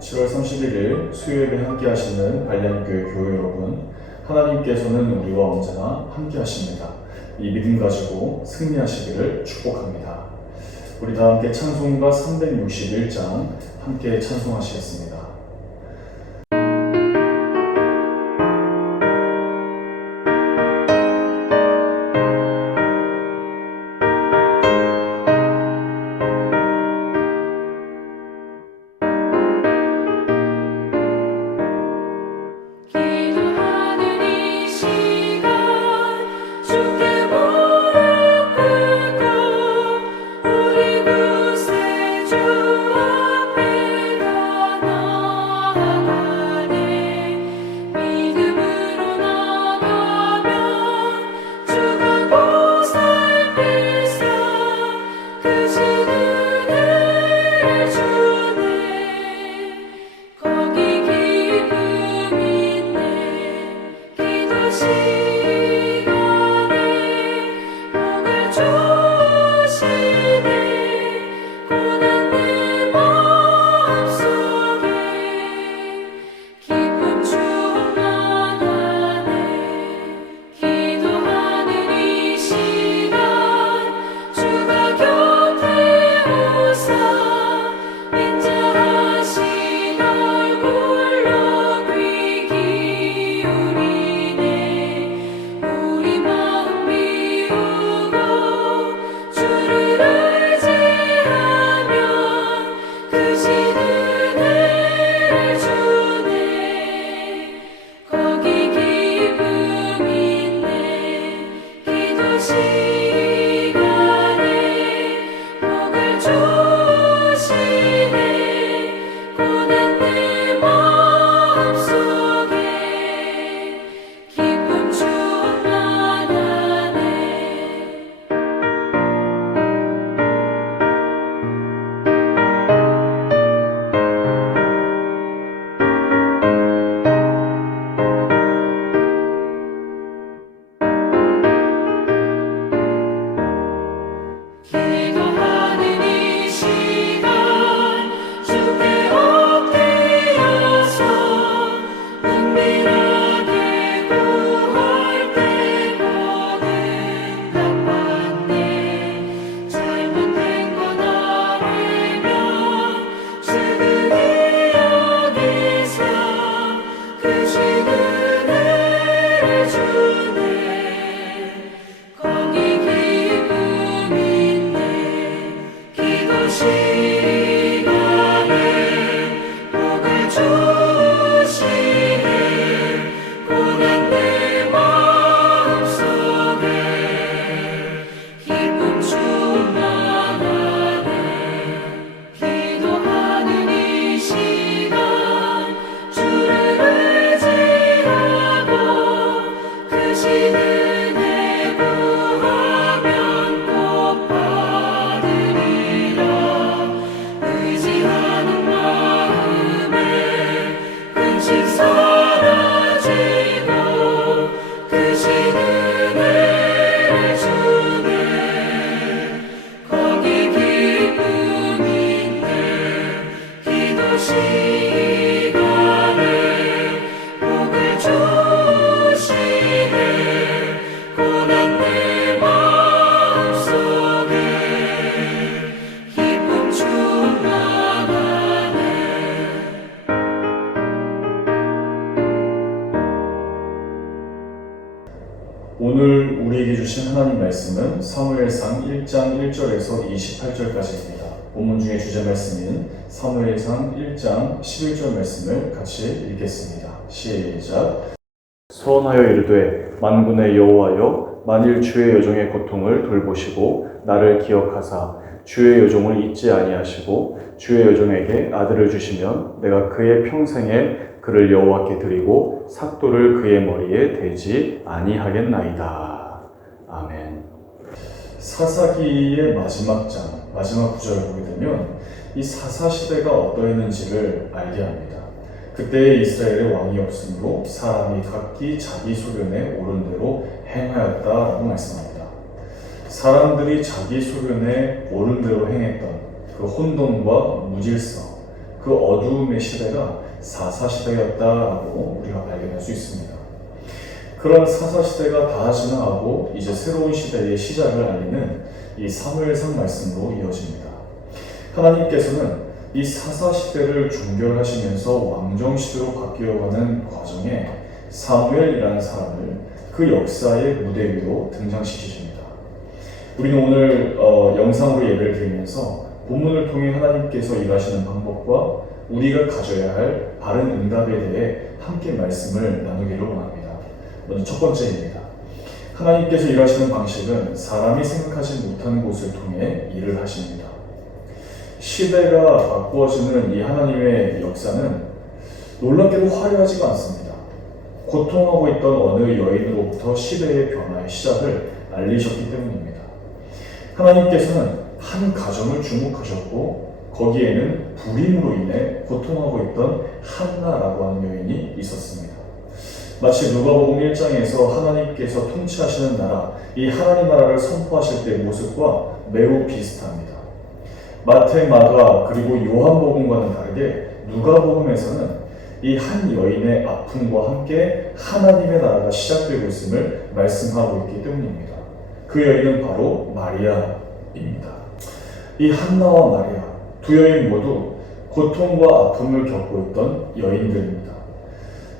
7월 31일 수요일에 함께 하시는 발량교회 교회 여러분, 하나님께서는 우리와 언제나 함께 하십니다. 이 믿음 가지고 승리하시기를 축복합니다. 우리 다 함께 찬송가 361장 함께 찬송하시겠습니다. 오늘 우리에게 주신 하나님 말씀은 사무엘상 1장 1절에서 28절까지입니다. 본문 중에 주제 말씀인 사무엘상 1장 11절 말씀을 같이 읽겠습니다. 시작. 소원하여 이르되 만군의 여호와여, 만일 주의 여종의 고통을 돌보시고 나를 기억하사 주의 여종을 잊지 아니하시고 주의 여종에게 아들을 주시면 내가 그의 평생에 그를 여호와께 드리고 삭도를 그의 머리에 대지 아니하겠나이다. 아멘. 사사기의 마지막 장, 마지막 구절을 보게 되면 이 사사시대가 어떠했는지를 알게 합니다. 그때 이스라엘의 왕이 없으므로 사람이 각기 자기 소견에 옳은 대로 행하였다라고 말씀합니다. 사람들이 자기 소견에 옳은 대로 행했던 그 혼돈과 무질서, 그 어두움의 시대가 사사시대였다라고 우리가 발견할 수 있습니다. 그런 사사시대가 다 지나가고 이제 새로운 시대의 시작을 알리는 이 사무엘상 말씀으로 이어집니다. 하나님께서는 이 사사시대를 종결하시면서 왕정시대로 바뀌어가는 과정에 사무엘이라는 사람을 그 역사의 무대 위로 등장시키십니다. 우리는 오늘 영상으로 예배를 드리면서 본문을 통해 하나님께서 일하시는 방법과 우리가 가져야 할 바른 응답에 대해 함께 말씀을 나누기를 원합니다. 먼저 첫 번째입니다. 하나님께서 일하시는 방식은 사람이 생각하지 못하는 곳을 통해 일을 하십니다. 시대가 바꾸어지는 이 하나님의 역사는 놀랍게도 화려하지가 않습니다. 고통하고 있던 어느 여인으로부터 시대의 변화의 시작을 알리셨기 때문입니다. 하나님께서는 한 가정을 주목하셨고 거기에는 불임으로 인해 고통하고 있던 한나라고 하는 여인이 있었습니다. 마치 누가복음 1장에서 하나님께서 통치하시는 나라, 이 하나님 나라를 선포하실 때의 모습과 매우 비슷합니다. 마태, 마가, 그리고 요한복음과는 다르게 누가복음에서는 이 한 여인의 아픔과 함께 하나님의 나라가 시작되고 있음을 말씀하고 있기 때문입니다. 그 여인은 바로 마리아입니다. 이 한나와 마리아, 두 여인 모두 고통과 아픔을 겪고 있던 여인들입니다.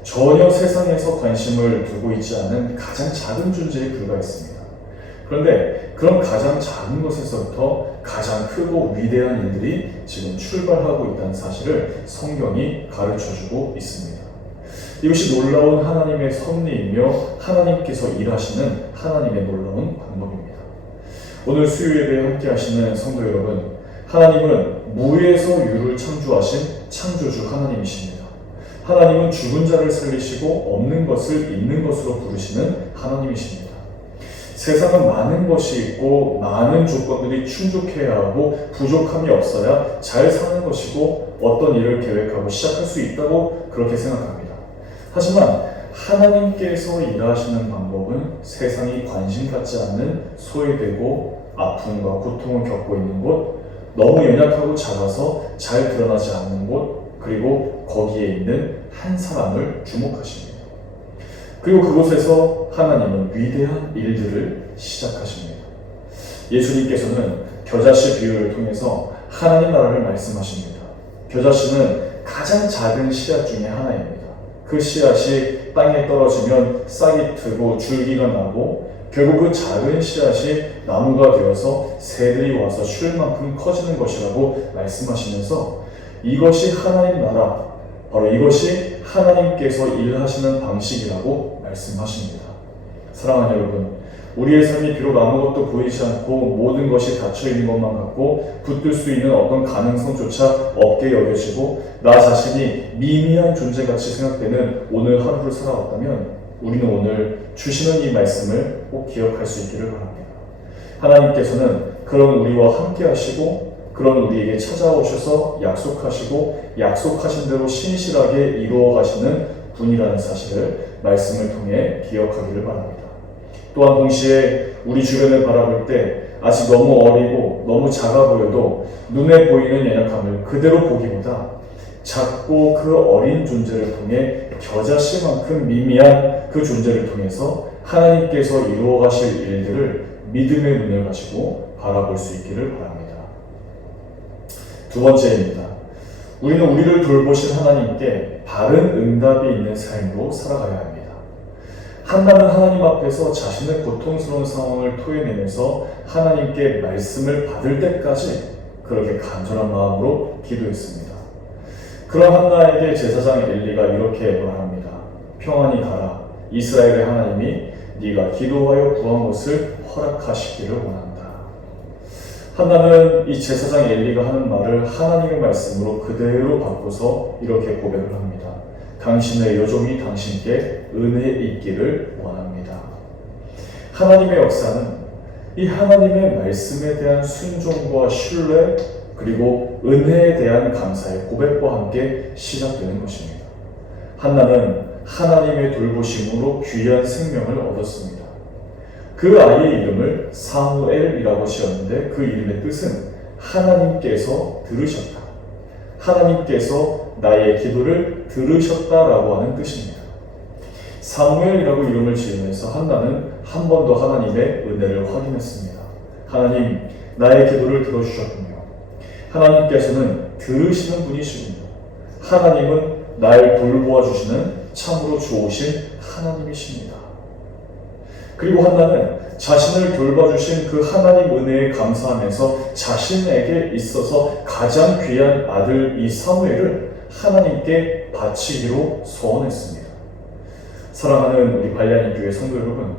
전혀 세상에서 관심을 두고 있지 않은 가장 작은 존재에 불과했습니다. 그런데 그런 가장 작은 것에서부터 가장 크고 위대한 일들이 지금 출발하고 있다는 사실을 성경이 가르쳐주고 있습니다. 이것이 놀라운 하나님의 섭리이며 하나님께서 일하시는 하나님의 놀라운 방법입니다. 오늘 수요 예배에 함께 하시는 성도 여러분, 하나님은 무에서 유를 창조하신 창조주 하나님이십니다. 하나님은 죽은 자를 살리시고 없는 것을 있는 것으로 부르시는 하나님이십니다. 세상은 많은 것이 있고 많은 조건들이 충족해야 하고 부족함이 없어야 잘 사는 것이고 어떤 일을 계획하고 시작할 수 있다고 그렇게 생각합니다. 하지만 하나님께서 일하시는 방법은 세상이 관심 갖지 않는 소외되고 아픔과 고통을 겪고 있는 곳, 너무 연약하고 작아서 잘 드러나지 않는 곳, 그리고 거기에 있는 한 사람을 주목하십니다. 그리고 그곳에서 하나님은 위대한 일들을 시작하십니다. 예수님께서는 겨자씨 비유를 통해서 하나님 나라를 말씀하십니다. 겨자씨는 가장 작은 씨앗 중에 하나입니다. 그 씨앗이 땅에 떨어지면 싹이 트고 줄기가 나고 결국 그 작은 씨앗이 나무가 되어서 새들이 와서 쉴 만큼 커지는 것이라고 말씀하시면서 이것이 하나님 나라, 바로 이것이 하나님께서 일하시는 방식이라고 말씀하십니다. 사랑하는 여러분, 우리의 삶이 비록 아무것도 보이지 않고 모든 것이 닫혀있는 것만 같고 붙들 수 있는 어떤 가능성조차 없게 여겨지고 나 자신이 미미한 존재같이 생각되는 오늘 하루를 살아왔다면 우리는 오늘 주시는 이 말씀을 꼭 기억할 수 있기를 바랍니다. 하나님께서는 그런 우리와 함께 하시고 그런 우리에게 찾아오셔서 약속하시고 약속하신 대로 신실하게 이루어 가시는 분이라는 사실을 말씀을 통해 기억하기를 바랍니다. 또한 동시에 우리 주변을 바라볼 때 아직 너무 어리고 너무 작아 보여도 눈에 보이는 연약함을 그대로 보기보다 작고 그 어린 존재를 통해 겨자씨만큼 미미한 그 존재를 통해서 하나님께서 이루어 가실 일들을 믿음의 눈을 가지고 바라볼 수 있기를 바랍니다. 두 번째입니다. 우리는 우리를 돌보신 하나님께 바른 응답이 있는 삶으로 살아가야 합니다. 한나는 하나님 앞에서 자신의 고통스러운 상황을 토해내면서 하나님께 말씀을 받을 때까지 그렇게 간절한 마음으로 기도했습니다. 그런 한나에게 제사장 엘리가 이렇게 말합니다. 평안히 가라. 이스라엘의 하나님이 네가 기도하여 구한 것을 허락하시기를 원한다. 한나는 이 제사장 엘리가 하는 말을 하나님의 말씀으로 그대로 바꿔서 이렇게 고백을 합니다. 당신의 여종이 당신께 은혜 있기를 원합니다. 하나님의 역사는 이 하나님의 말씀에 대한 순종과 신뢰 그리고 은혜에 대한 감사의 고백과 함께 시작되는 것입니다. 한나는 하나님의 돌보심으로 귀한 생명을 얻었습니다. 그 아이의 이름을 사무엘이라고 지었는데 그 이름의 뜻은 하나님께서 들으셨다. 하나님께서 나의 기도를 들으셨다라고 하는 뜻입니다. 사무엘이라고 이름을 지으면서 한나는 한 번 더 하나님의 은혜를 확인했습니다. 하나님, 나의 기도를 들어주셨군요. 하나님께서는 들으시는 분이시군요. 하나님은 날 돌보아 주시는 참으로 좋으신 하나님이십니다. 그리고 한나는 자신을 돌봐주신 그 하나님 은혜에 감사하면서 자신에게 있어서 가장 귀한 아들 이 사무엘을 하나님께 바치기로 소원했습니다. 사랑하는 우리 발리하님 교회 성도 여러분,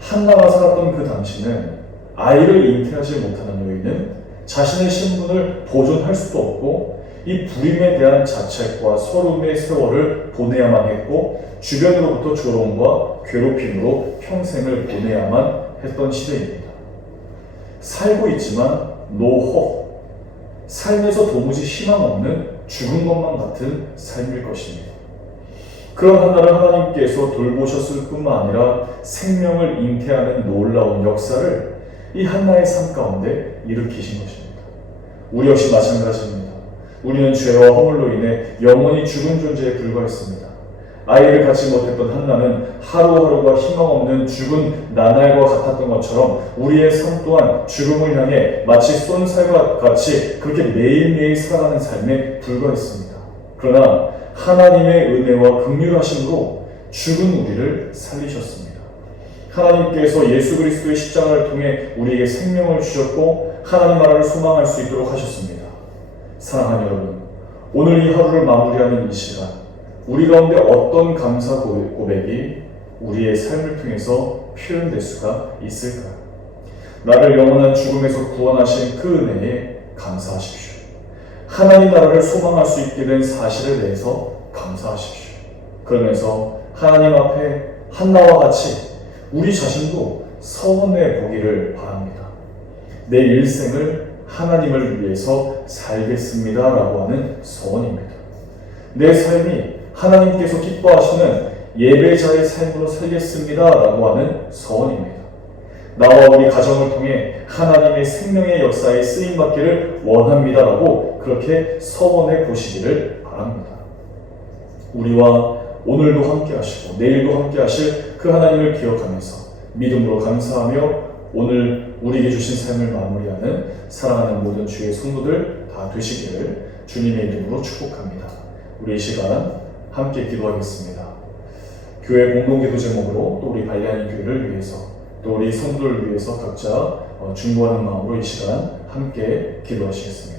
한나가 살았던 그 당시는 아이를 잉태하지 못하는 여인은 자신의 신분을 보존할 수도 없고 이 불임에 대한 자책과 서름의 세월을 보내야만 했고 주변으로부터 조롱과 괴롭힘으로 평생을 보내야만 했던 시대입니다. 살고 있지만 노호, 삶에서 도무지 희망 없는 죽은 것만 같은 삶일 것입니다. 그런 한나를 하나님께서 돌보셨을 뿐만 아니라 생명을 잉태하는 놀라운 역사를 이 한나의 삶 가운데 일으키신 것입니다. 우리 역시 마찬가지입니다. 우리는 죄와 허물로 인해 영원히 죽은 존재에 불과했습니다. 아이를 갖지 못했던 한나는 하루하루가 희망 없는 죽은 나날과 같았던 것처럼 우리의 삶 또한 죽음을 향해 마치 쏜 살과 같이 그렇게 매일매일 살아가는 삶에 불과했습니다. 그러나 하나님의 은혜와 긍휼하심으로 죽은 우리를 살리셨습니다. 하나님께서 예수 그리스도의 십자가를 통해 우리에게 생명을 주셨고 하나님 나라를 소망할 수 있도록 하셨습니다. 사랑하는 여러분, 오늘 이 하루를 마무리하는 이 시간, 우리 가운데 어떤 감사 고백이 우리의 삶을 통해서 표현될 수가 있을까요? 나를 영원한 죽음에서 구원하신 그 은혜에 감사하십시오. 하나님 나라를 소망할 수 있게 된 사실에 대해서 감사하십시오. 그러면서 하나님 앞에 한나와 같이 우리 자신도 서원해 보기를 바랍니다. 내 일생을 하나님을 위해서 살겠습니다 라고 하는 서원입니다. 내 삶이 하나님께서 기뻐하시는 예배자의 삶으로 살겠습니다 라고 하는 서원입니다. 나와 우리 가정을 통해 하나님의 생명의 역사에 쓰임받기를 원합니다 라고 그렇게 서원해 보시기를 바랍니다. 우리와 오늘도 함께 하시고 내일도 함께 하실 그 하나님을 기억하면서 믿음으로 감사하며 오늘 우리에게 주신 삶을 마무리하는 사랑하는 모든 주의 성도들 다 되시기를 주님의 이름으로 축복합니다. 우리 이 시간 함께 기도하겠습니다. 교회 공동기도 제목으로 또 우리 발리하는 교회를 위해서 또 우리 성도를 위해서 각자 중보하는 마음으로 이 시간 함께 기도하시겠습니다.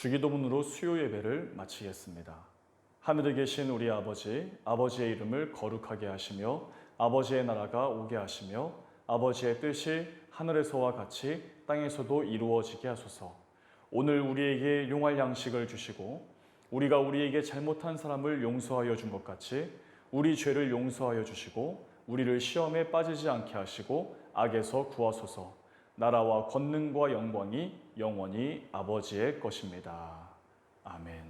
주기도문으로 수요 예배를 마치겠습니다. 하늘에 계신 우리 아버지, 아버지의 이름을 거룩하게 하시며 아버지의 나라가 오게 하시며 아버지의 뜻이 하늘에서와 같이 땅에서도 이루어지게 하소서. 오늘 우리에게 용할 양식을 주시고 우리가 우리에게 잘못한 사람을 용서하여 준 것 같이 우리 죄를 용서하여 주시고 우리를 시험에 빠지지 않게 하시고 악에서 구하소서. 나라와 권능과 영광이 영원히 아버지의 것입니다. 아멘.